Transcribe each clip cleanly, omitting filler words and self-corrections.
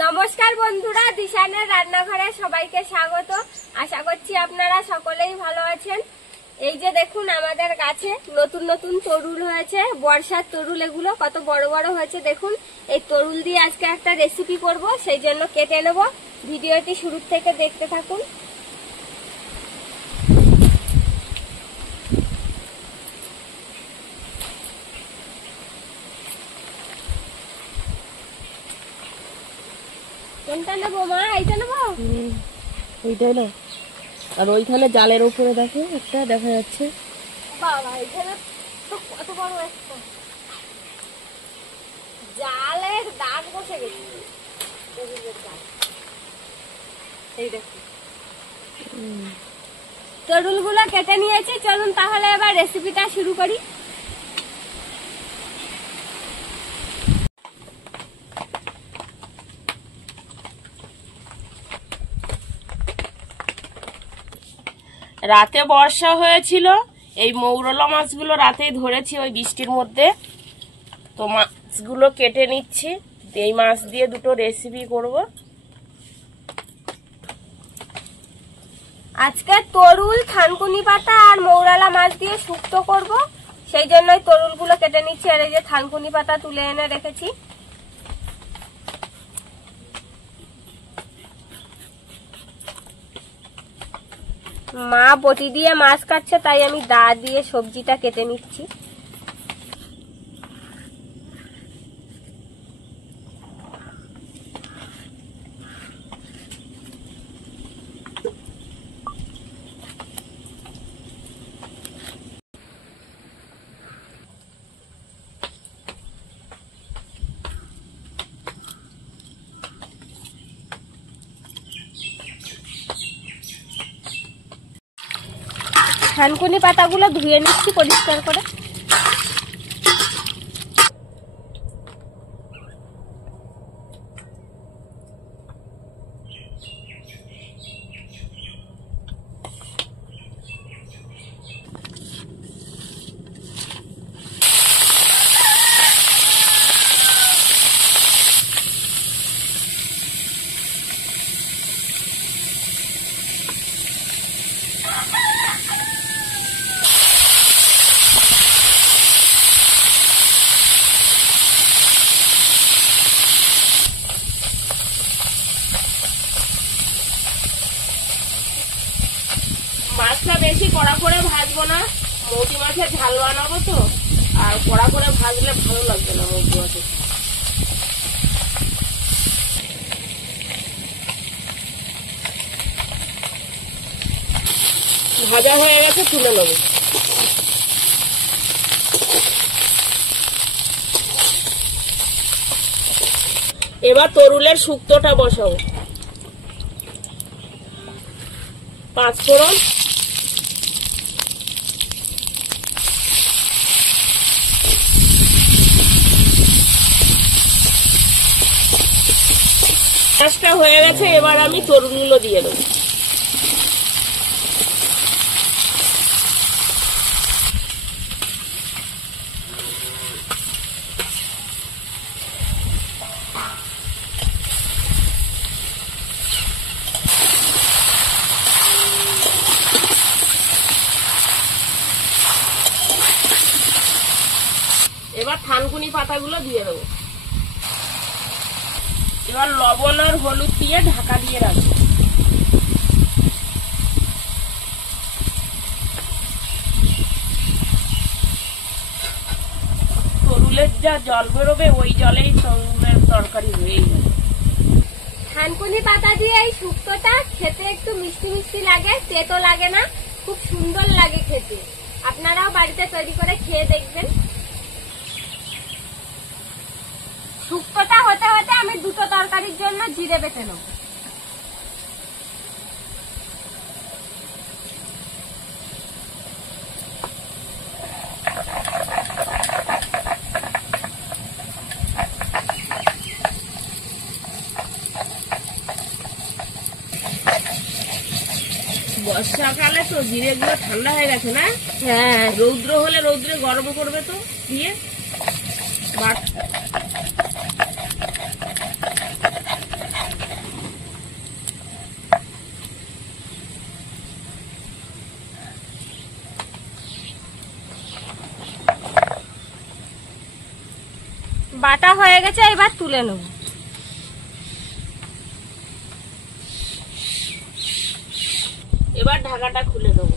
নমস্কার বন্ধুরা, দিশানের রান্নাঘরে সবাইকে স্বাগত। আশা করছি আপনারা সকলেই ভালো আছেন। এই যে দেখুন, আমাদের গাছে নতুন নতুন তরুল হয়েছে, বর্ষার তরুল। এগুলো কত বড় বড় হয়েছে দেখুন। এই তরুল দিয়ে আজকে একটা রেসিপি করব, সেই জন্য কেটে নেব। ভিডিওটি শুরু থেকে দেখতে থাকুন। কোনটা নেবো মা? এইটা নেবো? ওইটাই না, আর ওইখানে জালের উপরে দেখো একটা দেখা যাচ্ছে। বাবা, এখানে তো কত বড় একটা জালের দাগ বসে গেছে। এই দেখো, তরুল গুলো কেটে নিয়েছি। চলুন তাহলে এবার রেসিপিটা শুরু করি। রাতে বর্ষা হয়েছিল, এই মৌরলা মাছগুলো রাতেই ধরেছি ওই বৃষ্টির মধ্যে। তো মাছগুলো কেটে নিচ্ছি, এই মাছ দিয়ে দুটো রেসিপি করব। আজকে তরুল, থানকুনি পাতা আর মৌরলা মাছ দিয়ে শুক্তো করব, সেই জন্যই তরুল গুলো কেটে নিচ্ছি। আর এই যে থানকুনি পাতা তুলে এনে রেখেছি। মা বটি দিয়ে মাছ কাটছে, তাই আমি দা দিয়ে সবজিটা কেটে নিচ্ছি। থানকুনি পাতাগুলো ধুয়ে নিচ্ছি পরিষ্কার করে। মাছটা বেশি কড়া করে ভাজবো না, মৌটি মাছের ঝাল বানাবো তো, আর কড়া করে ভাজলে ভালো লাগবে না মৌটি মাছের। ভাজা হয়ে গেছে, তুলে নেবো। এবার তরুলের শুক্তোটা বসাবো। 5 ফোড়ন, মাছটা হয়ে গেছে, এবার আমি তরুলগুলো দিয়ে দেবো। এবার থানকুনি পাতাগুলো দিয়ে দেবো। এবার লবণ আর হলুদ দিয়ে ঢাকা দিয়ে রাখবো। তরুলের যা জল বেরোবে, ওই জলেই তরুলের তরকারি হয়েই যাবে। থানকুনি পাতা দিয়ে এই শুক্তোটা খেতে একটু মিষ্টি মিষ্টি লাগে, তেতো লাগে না, খুব সুন্দর লাগে খেতে। আপনারাও বাড়িতে তৈরি করে খেয়ে দেখবেন। শুক্তোটা হতে হতে আমি দুটো তরকারির জন্য জিরে বেটে নেব। বর্ষাকালে তো জিরে গুলো ঠান্ডা হয়ে গেছে না? হ্যাঁ, রৌদ্র হলে রৌদ্রে গরম করবে তো দিয়ে বাটা হয়ে গেছে, এবার তুলে নেব। এবার ঢাকাটা খুলে দেবো।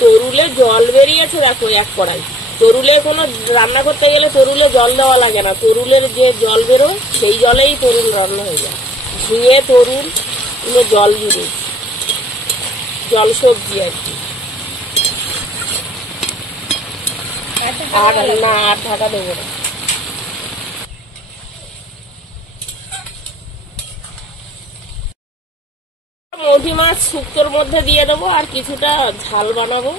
তরুলে জল বেরিয়েছে দেখো এক কড়াই। তরুলে কোনো রান্না করতে গেলে তরুলে জল দেওয়া লাগে না, তরুলের যে জল বেরোয় সেই জলেই তরুল রান্না হয়ে যায়। ঝিঙে তরুল জল জুড়ে জল সবজি আর কি। আর না, আর ঢাকা দেবো না। মৌটি মাছ শুক্তোর মধ্যে দিয়ে দেবো আর কিছুটা ঝাল বানাবো।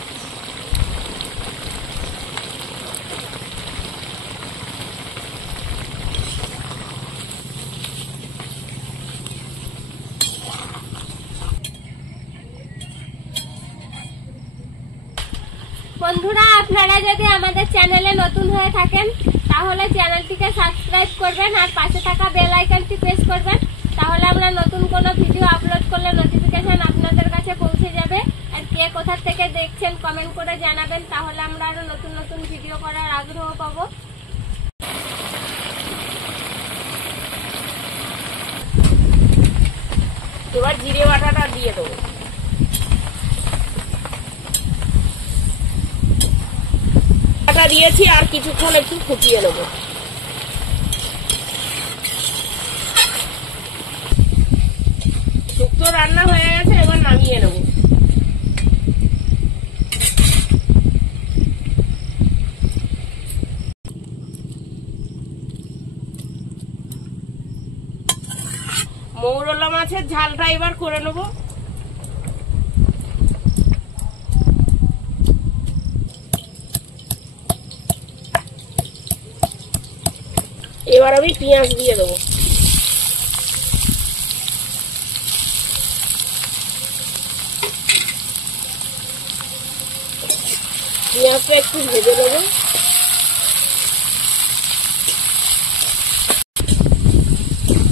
বন্ধুরা, আপনারা যদি আমাদের চ্যানেলে নতুন হয়ে থাকেন তাহলে চ্যানেলটিকে সাবস্ক্রাইব করবেন আর পাশে থাকা বেল আইকনটি প্রেস করবেন, তাহলে আমরা নতুন কোনো ভিডিও আপলোড করলে নোটিফিকেশন আপনাদের কাছে পৌঁছে যাবে। আর কে কোথা থেকে দেখছেন কমেন্ট করে জানাবেন, তাহলে আমরা আরো নতুন নতুন ভিডিও করার আগ্রহ পাবো। এবার জিরে বাটাটা দিয়ে দেবো। দিয়েছি আর কিছুক্ষণ একটু ফুটিয়ে নেব। শুক্তো রান্না হয়ে গেছে, এবার নামিয়ে নেব। মৌরলা মাছের ঝালটা এবার করে নেব। এবার আমি পেঁয়াজ দিয়ে দেবো। পেঁয়াজটা একটু ভেজে নেবো।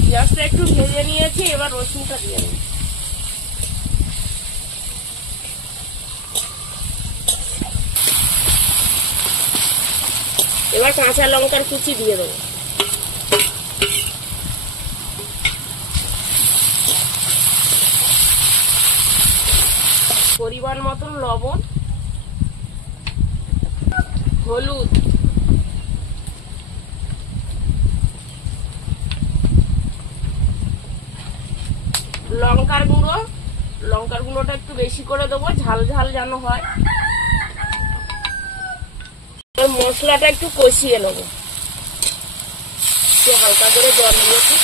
পেঁয়াজটা একটু ভেজে নিয়েছি, এবার রসুনটা দিয়ে দেবো। এবার কাঁচা লঙ্কার কুচি দিয়ে দেবো। পরিমাণ মতন লবণ, হলুদ, লঙ্কার গুঁড়ো। লঙ্কার গুঁড়োটা একটু বেশি করে দেবো, ঝাল ঝাল যেন হয়। মশলাটা একটু কষিয়ে নেবো, একটু হালকা করে জল দিয়েছি।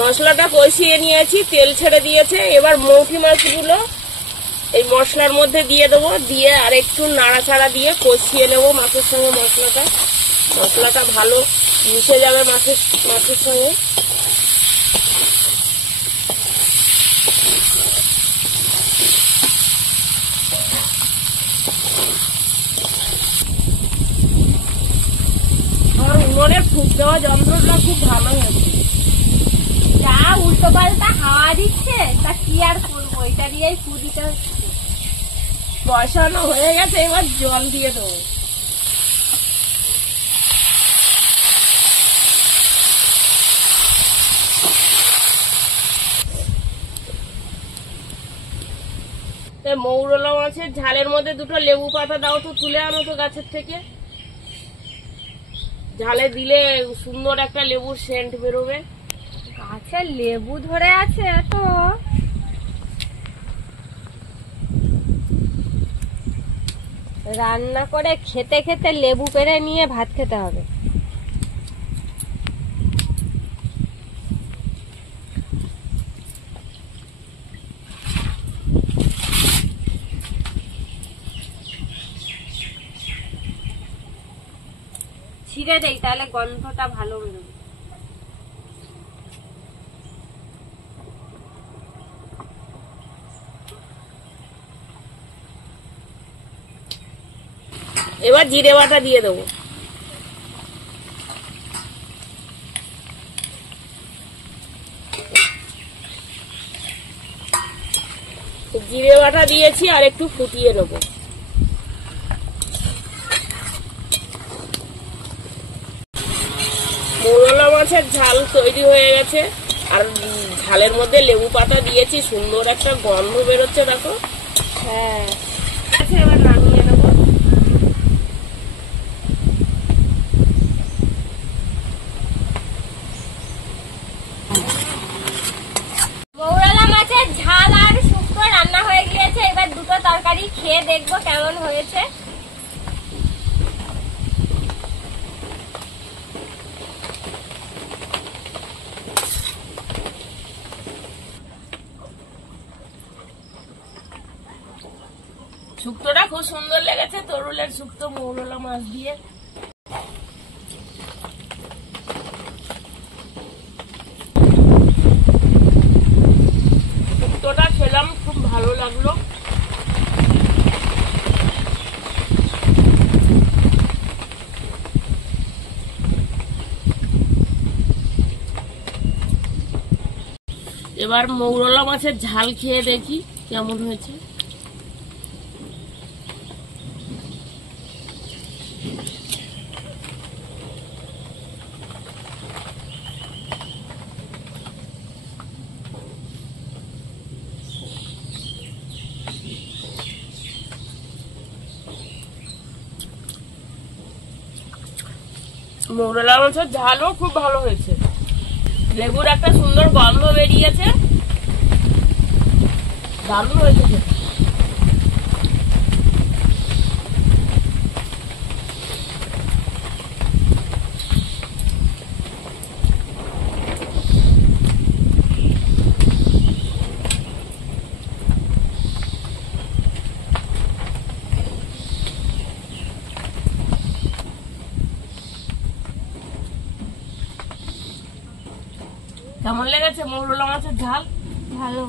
মশলাটা কষিয়ে নিয়েছি, তেল ছেড়ে দিয়েছে। এবার মৌটি মাছগুলো এই মশলার মধ্যে দিয়ে দেবো, দিয়ে আর একটু নাড়াচাড়া দিয়ে কষিয়ে নেবো মাছের সঙ্গে। মশলাটা ভালো মিশে যাবে মাছের সঙ্গে। আমার উনুনে ফুট দেওয়া যন্ত্রটা খুব ভালো হয়েছে। যা উল্টো পাল্টা হাওয়া দিচ্ছে, তা কি আর করবো, এটা দিয়েই ফু দিতে হচ্ছে। কষানো হয়ে গেছে, এবার জল দিয়ে দেবো। মৌরলা মাছের ঝালের মধ্যে দুটো লেবু পাতা দাও তো, তুলে আনো তো গাছের থেকে। ঝালে দিলে সুন্দর একটা লেবুর সেন্ট বেরোবে। গাছে লেবু ধরে আছে তো। রান্না করে খেতে খেতে লেবু পেড়ে নিয়ে ভাত খেতে হবে। ছিঁড়ে দেই, তাহলে গন্ধটা ভালো বেরোবে। এবার জিরে বাটা দিয়ে দেবো। জিরে বাটা দিয়েছি আর একটু ফুটিয়ে নেব। মৌরলা মাছের ঝাল তৈরি হয়ে গেছে, আর ঝালের মধ্যে লেবু পাতা দিয়েছি, সুন্দর একটা গন্ধ বেরোচ্ছে দেখো। হ্যাঁ, আচ্ছা এবার নামিয়ে নেব। মৌরলা মাছের ঝাল আর শুক্তো রান্না হয়ে গিয়েছে। এবার দুটো তরকারি খেয়ে দেখবো কেমন হয়েছে। শুক্তোটা খুব সুন্দর লেগেছে, তরুলের শুক্তো মৌরলা মাছ দিয়ে। শুক্তোটা খেলাম, খুব ভালো লাগলো। এবার মৌরলা মাছের ঝাল খেয়ে দেখি কেমন হয়েছে। মৌরলা মাছের ঝালও খুব ভালো হয়েছে, লেবুর একটা সুন্দর গন্ধ বেরিয়েছে, দারুণ হয়েছে খেতে। কেমন লেগেছে মৌরলা মাছের ঝাল? ভালো।